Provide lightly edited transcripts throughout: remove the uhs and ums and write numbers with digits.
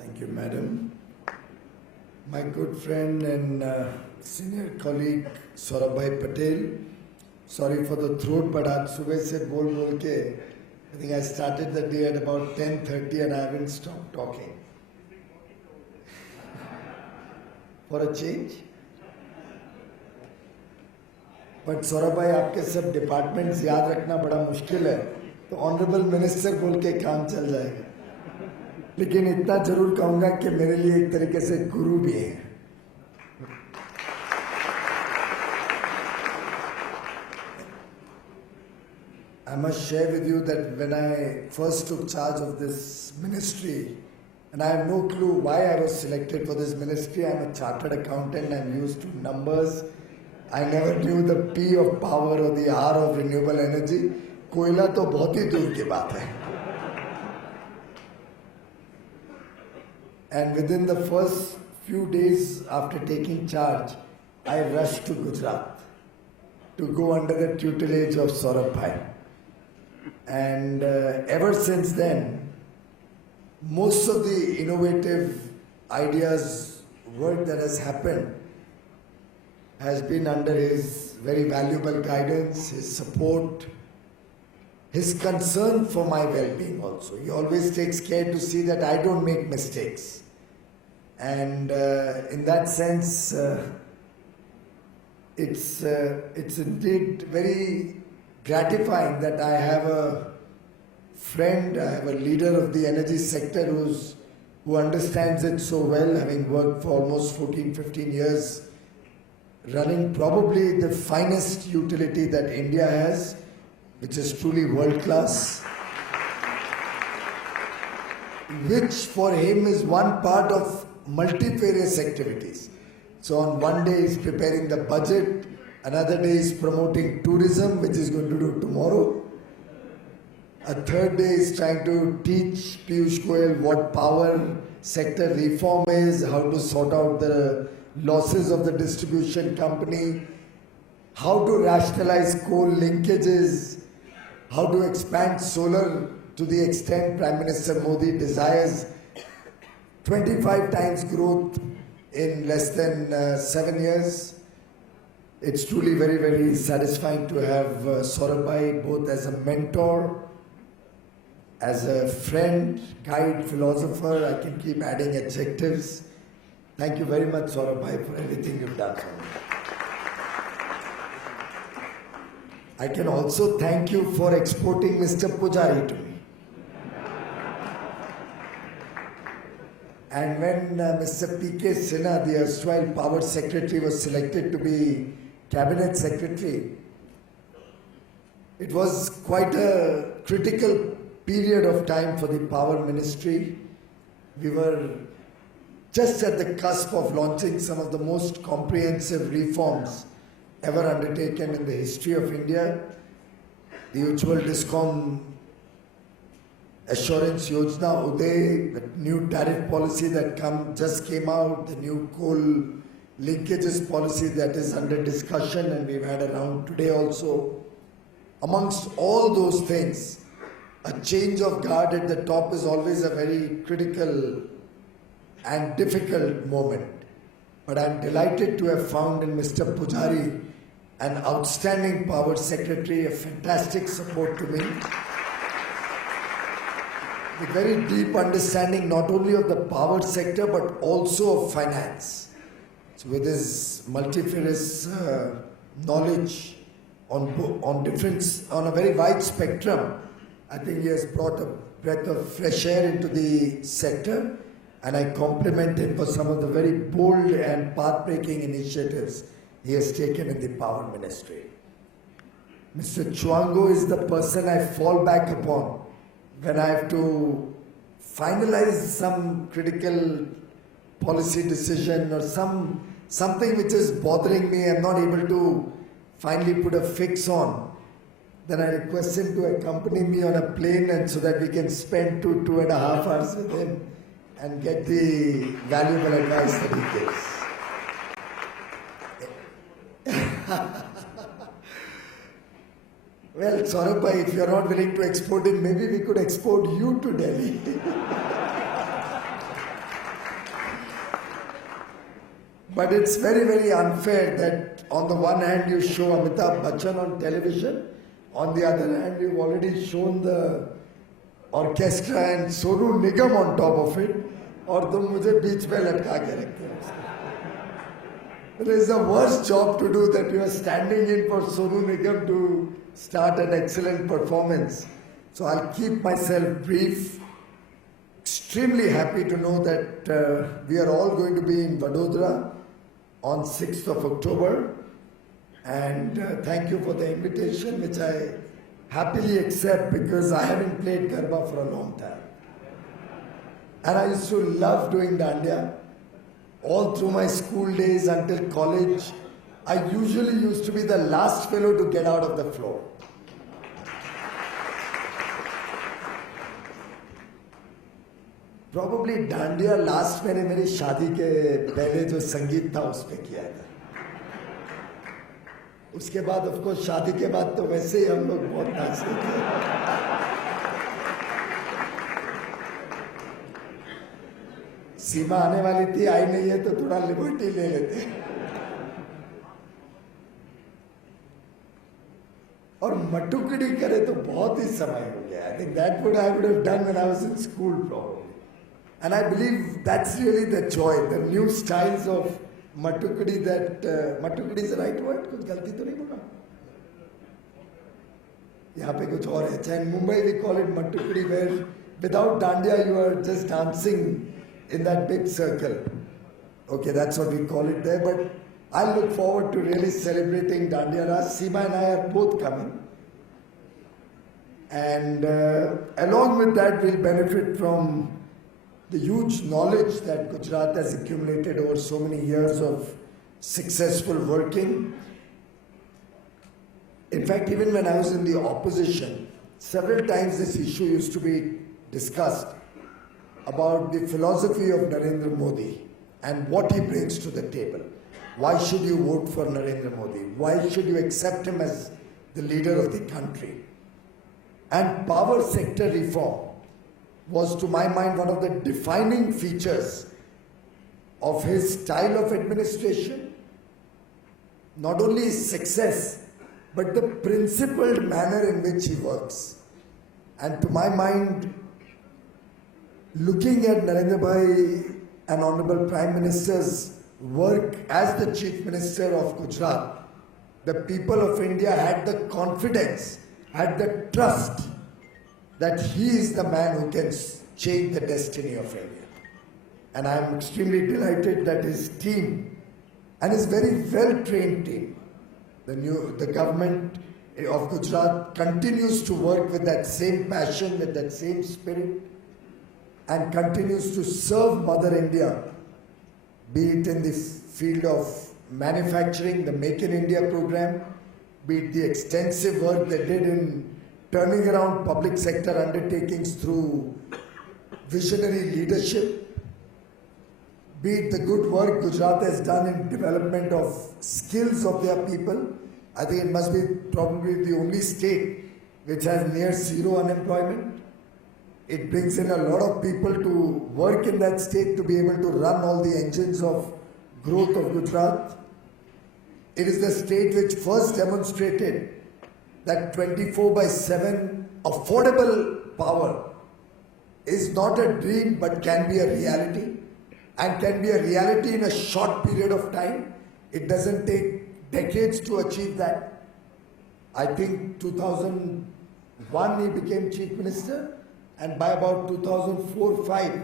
Thank you, madam. My good friend and senior colleague Saurabh Patel. Sorry for the throat, but aaj subah se bol ke, I think I started the day at about 10:30 and I haven't stopped talking. For a change. But Saurabh bhai, आपके सब departments याद रखना बड़ा मुश्किल है, तो honourable minister बोल के काम चल जाएगा. लेकिन इतना जरूर कहूंगा कि मेरे लिए एक तरीके से गुरु भी है. I must share with you that when I first took charge of this ministry, and I have no clue why I was selected for this ministry. I'm a chartered accountant, I'm used to numbers. I never knew the P of power or the R of renewable energy. कोयला तो बहुत ही दूर की बात है. And within the first few days after taking charge, I rushed to Gujarat to go under the tutelage of Saurabh bhai. And ever since then, most of the innovative ideas, work that has happened has been under his very valuable guidance, his support, his concern for my well-being also. He always takes care to see that I don't make mistakes. And in that sense, it's indeed very gratifying that I have a friend, I have a leader of the energy sector who understands it so well, having worked for almost 14-15 years, running probably the finest utility that India has, which is truly world-class, which for him is one part of multifarious activities. So on one day he's preparing the budget, another day he's promoting tourism, which he's going to do tomorrow. A third day is trying to teach Piyush Goyal what power sector reform is, how to sort out the losses of the distribution company, how to rationalize coal linkages, how to expand solar to the extent Prime Minister Modi desires 25 times growth in less than 7 years. It's truly very, very satisfying to have Saurabh bhai both as a mentor, as a friend, guide, philosopher. I can keep adding adjectives. Thank you very much, Saurabh bhai, for everything you've done for me. I can also thank you for exporting Mr. Pujari to me. And when Mr. P.K. Sinha, the erstwhile Power Secretary, was selected to be Cabinet Secretary, it was quite a critical period of time for the Power Ministry. We were just at the cusp of launching some of the most comprehensive reforms ever undertaken in the history of India. The Ujjwal Discom Assurance Yojana Uday, the new tariff policy that just came out, the new coal linkages policy that is under discussion, and we've had a round today also. Amongst all those things, a change of guard at the top is always a very critical and difficult moment. But I'm delighted to have found in Mr. Pujari an outstanding Power Secretary, a fantastic support to me, with very deep understanding not only of the power sector but also of finance. So with his multifarious knowledge on a very wide spectrum, I think he has brought a breath of fresh air into the sector, and I compliment him for some of the very bold and path-breaking initiatives he has taken in the Power Ministry. Mr. Chuango is the person I fall back upon when I have to finalize some critical policy decision or something which is bothering me, I'm not able to finally put a fix on. Then I request him to accompany me on a plane, and so that we can spend 2.5 hours with him and get the valuable advice that he gives. Well, Saurabh bhai, if you're not willing to export him, maybe we could export you to Delhi. But it's very, very unfair that on the one hand you show Amitabh Bachchan on television, on the other hand you've already shown the orchestra and Sonu Nigam on top of it, और तुम मुझे बीच में लटका के रखते हो उसको. It is the worst job to do that you are standing in for Sonu Nigam to start an excellent performance. So I'll keep myself brief. Extremely happy to know that we are all going to be in Vadodara on 6th of October. And thank you for the invitation, which I happily accept because I haven't played Garba for a long time. And I used to love doing Dandiya. All through my school days until college, I usually used to be the last fellow to get out of the floor. Probably Dandiya last मैंने मेरी शादी के पहले जो संगीत था उस पे किया था. उसके बाद of course शादी के बाद तो वैसे ही हम लोग बहुत नाचते थे. सीमा आने वाली थी, आई नहीं है तो थोड़ा लिबर्टी ले लेते. और मटुकड़ी करे तो बहुत ही समय हो गया. I think that would I would have done when I was in school probably. And I believe that's really the joy, the new styles of Matukudi that, Matukudi is the right word? कुछ गलती तो नहीं बोला? यहाँ पे कुछ और है. In Mumbai we call it Matukudi, where without Dandiya you are just dancing in that big circle. Okay, that's what we call it there. But I look forward to really celebrating Dandiya Ras. Seema and I are both coming. And along with that we'll benefit from the huge knowledge that Gujarat has accumulated over so many years of successful working. In fact, even when I was in the opposition, several times this issue used to be discussed about the philosophy of Narendra Modi and what he brings to the table. Why should you vote for Narendra Modi? Why should you accept him as the leader of the country? And power sector reform was, to my mind, one of the defining features of his style of administration. Not only his success, but the principled manner in which he works. And to my mind, looking at Narendra Bhai and Honorable Prime Minister's work as the Chief Minister of Gujarat, the people of India had the confidence, had the trust that he is the man who can change the destiny of India. And I am extremely delighted that his team, and his very well-trained team, the government of Gujarat continues to work with that same passion, with that same spirit, and continues to serve Mother India, be it in the field of manufacturing, the Make in India program, be it the extensive work they did in turning around public sector undertakings through visionary leadership, be it the good work Gujarat has done in development of skills of their people. I think it must be probably the only state which has near zero unemployment. It brings in a lot of people to work in that state to be able to run all the engines of growth of Gujarat. It is the state which first demonstrated that 24/7 affordable power is not a dream but can be a reality, and can be a reality in a short period of time. It doesn't take decades to achieve that. I think 2001 he became Chief Minister, and by about 2004-05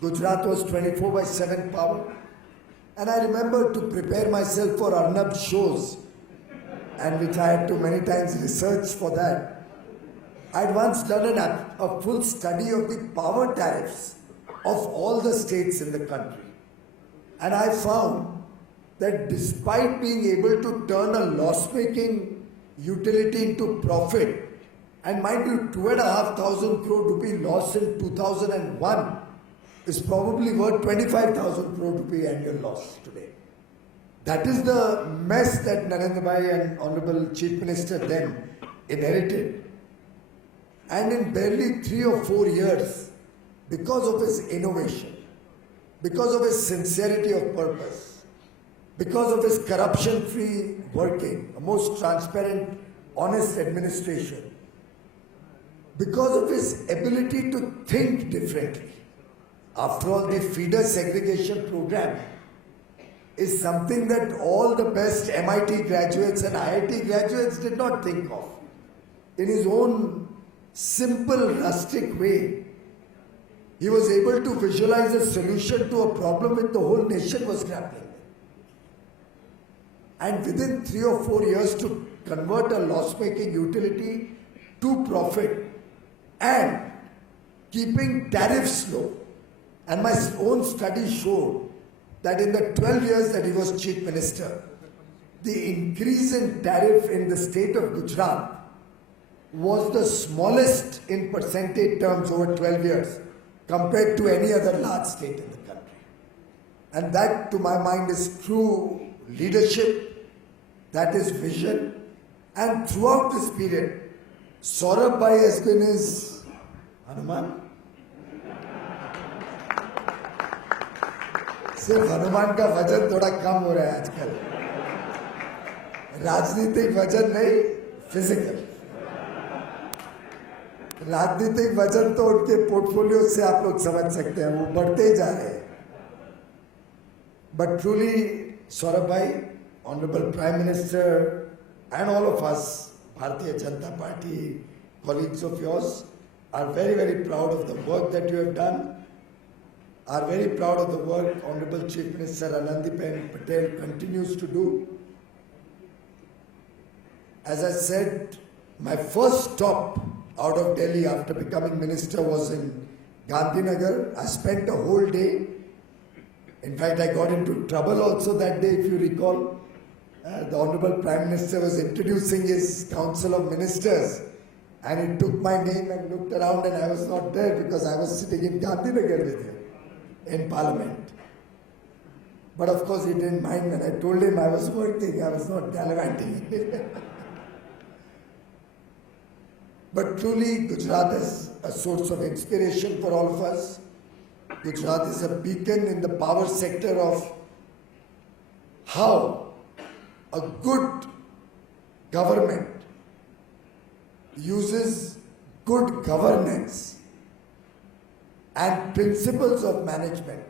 Gujarat was 24/7 power. And I remember to prepare myself for Arnab's shows, and which I had to many times research for that, I had once done a full study of the power tariffs of all the states in the country. And I found that despite being able to turn a loss-making utility into profit, and mind you, 2,500 crore rupee loss in 2001 is probably worth 25,000 crore rupee annual loss today. That is the mess that Narendra Bhai and Honorable Chief Minister then inherited. And in barely 3 or 4 years, because of his innovation, because of his sincerity of purpose, because of his corruption-free working, a most transparent, honest administration, because of his ability to think differently. After all, the feeder segregation program is something that all the best MIT graduates and IIT graduates did not think of. In his own simple, rustic way, he was able to visualize a solution to a problem which the whole nation was grappling with. And within 3 or 4 years to convert a loss-making utility to profit and keeping tariffs low. And my own study showed that in the 12 years that he was Chief Minister, the increase in tariff in the state of Gujarat was the smallest in percentage terms over 12 years compared to any other large state in the country. And that, to my mind, is true leadership, that is vision. And throughout this period, Saurabh Bhai has been his Hanuman. सिर्फ हनुमान का वजन थोड़ा कम हो रहा है आजकल, राजनीतिक वजन नहीं, फिजिकल। राजनीतिक वजन तो उनके पोर्टफोलियो से आप लोग समझ सकते हैं, वो बढ़ते ही जा रहे हैं। But truly, Saurabh Bhai, Honorable Prime Minister, and all of us, Bharatiya Janata Party, colleagues of yours, are very, very proud of the work that you have done. Are very proud of the work Honorable Chief Minister Anandiben Patel continues to do. As I said, my first stop out of Delhi after becoming minister was in Gandhinagar. I spent a whole day. In fact, I got into trouble also that day, if you recall. The Honorable Prime Minister was introducing his Council of Ministers, and he took my name and looked around, and I was not there because I was sitting in Gandhinagar with him in Parliament. But of course he didn't mind when I told him I was working, I was not gallivanting. But truly Gujarat is a source of inspiration for all of us. Gujarat is a beacon in the power sector of how a good government uses good governance and principles of management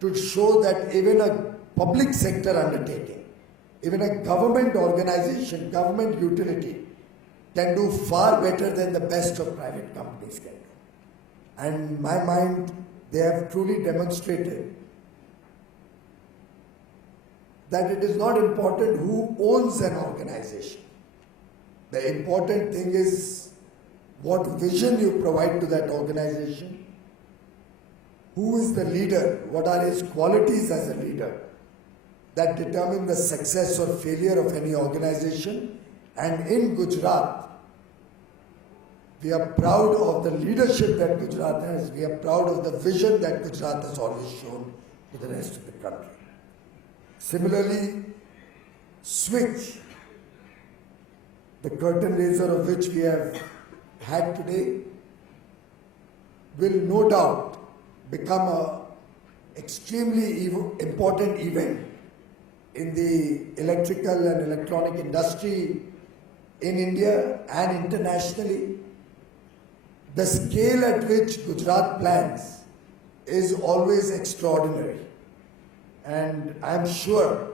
to show that even a public sector undertaking, even a government organization, government utility can do far better than the best of private companies can do. And in my mind, they have truly demonstrated that it is not important who owns an organization. The important thing is what vision you provide to that organization, who is the leader, what are his qualities as a leader that determine the success or failure of any organization. And in Gujarat, we are proud of the leadership that Gujarat has, we are proud of the vision that Gujarat has always shown to the rest of the country. Similarly, Switch, the curtain raiser of which we have had today, will no doubt become an extremely important event in the electrical and electronic industry in India and internationally. The scale at which Gujarat plans is always extraordinary, and I am sure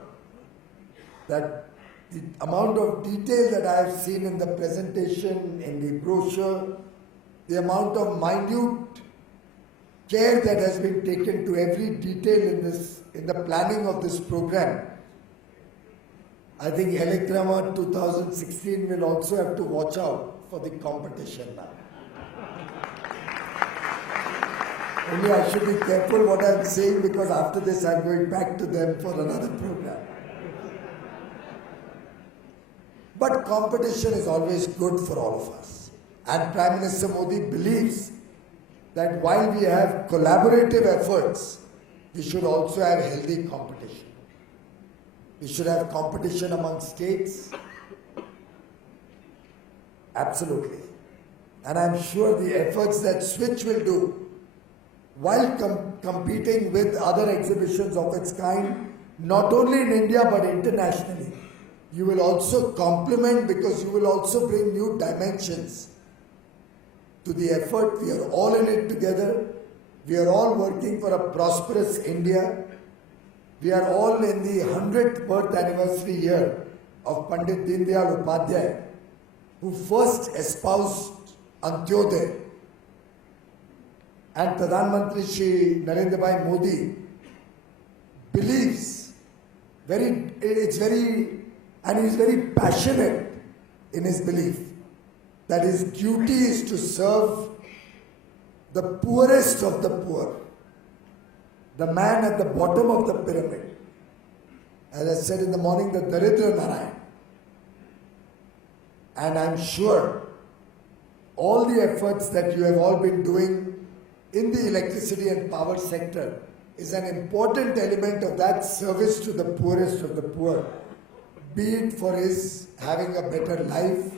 that the amount of detail that I have seen in the presentation, in the brochure, the amount of minute care that has been taken to every detail in the planning of this program, I think Electrama 2016 will also have to watch out for the competition now. Only I should be careful what I am saying, because after this I am going back to them for another program. But competition is always good for all of us. And Prime Minister Modi believes that while we have collaborative efforts, we should also have healthy competition. We should have competition among states. Absolutely. And I'm sure the efforts that Switch will do while competing with other exhibitions of its kind not only in India but internationally. You will also complement because you will also bring new dimensions to the effort. We are all in it together. We are all working for a prosperous India. We are all in the 100th birth anniversary year of Pandit Deendayal Upadhyay, who first espoused Antyodaya. And Pradhan Mantri Shri Narendra Bhai Modi believes and he's very passionate in his belief that his duty is to serve the poorest of the poor, the man at the bottom of the pyramid. As I said in the morning, the Daridra Narayan. And I'm sure all the efforts that you have all been doing in the electricity and power sector is an important element of that service to the poorest of the poor, be it for his having a better life,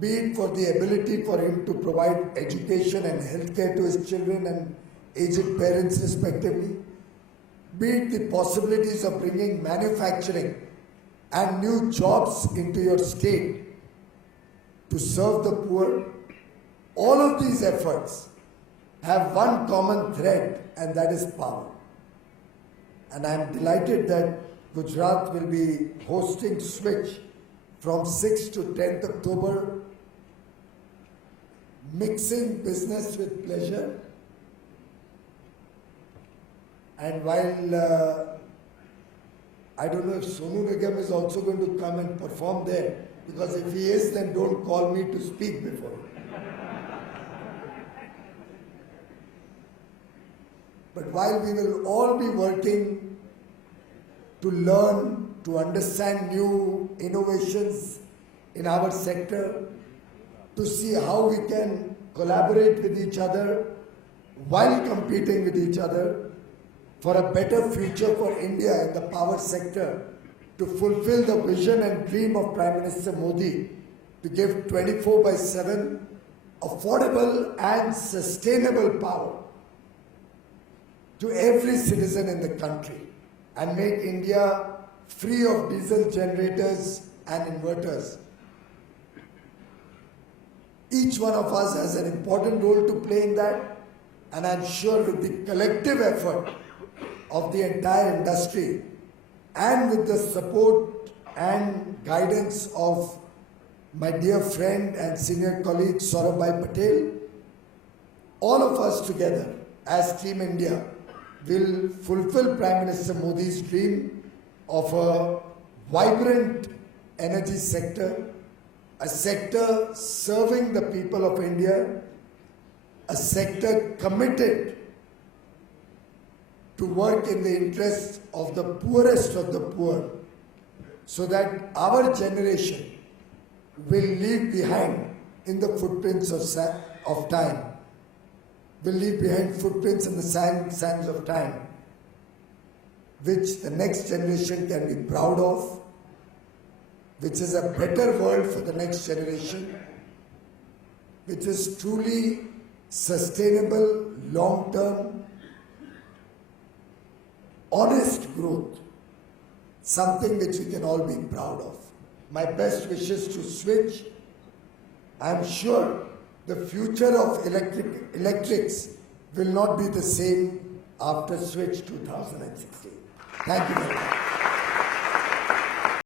be it for the ability for him to provide education and healthcare to his children and aged parents respectively, be it the possibilities of bringing manufacturing and new jobs into your state to serve the poor. All of these efforts have one common thread, and that is power. And I am delighted that Gujarat will be hosting Switch from 6th to 10th October, mixing business with pleasure. And while I don't know if Sonu Nigam is also going to come and perform there, because if he is, then don't call me to speak before. But while we will all be working to learn, to understand new innovations in our sector, to see how we can collaborate with each other while competing with each other for a better future for India in the power sector, to fulfill the vision and dream of Prime Minister Modi to give 24/7 affordable and sustainable power to every citizen in the country and make India free of diesel generators and inverters. Each one of us has an important role to play in that, and I'm sure with the collective effort of the entire industry and with the support and guidance of my dear friend and senior colleague Saurabh Patel, all of us together as Team India will fulfill Prime Minister Modi's dream of a vibrant energy sector, a sector serving the people of India, a sector committed to work in the interests of the poorest of the poor, so that our generation will leave behind in the footprints of time, will leave behind footprints in the sands of time, which the next generation can be proud of, which is a better world for the next generation, which is truly sustainable, long-term, honest growth, something which we can all be proud of. My best wishes to Switch. I am sure the future of electrics will not be the same after Switch 2016. Thank you very much.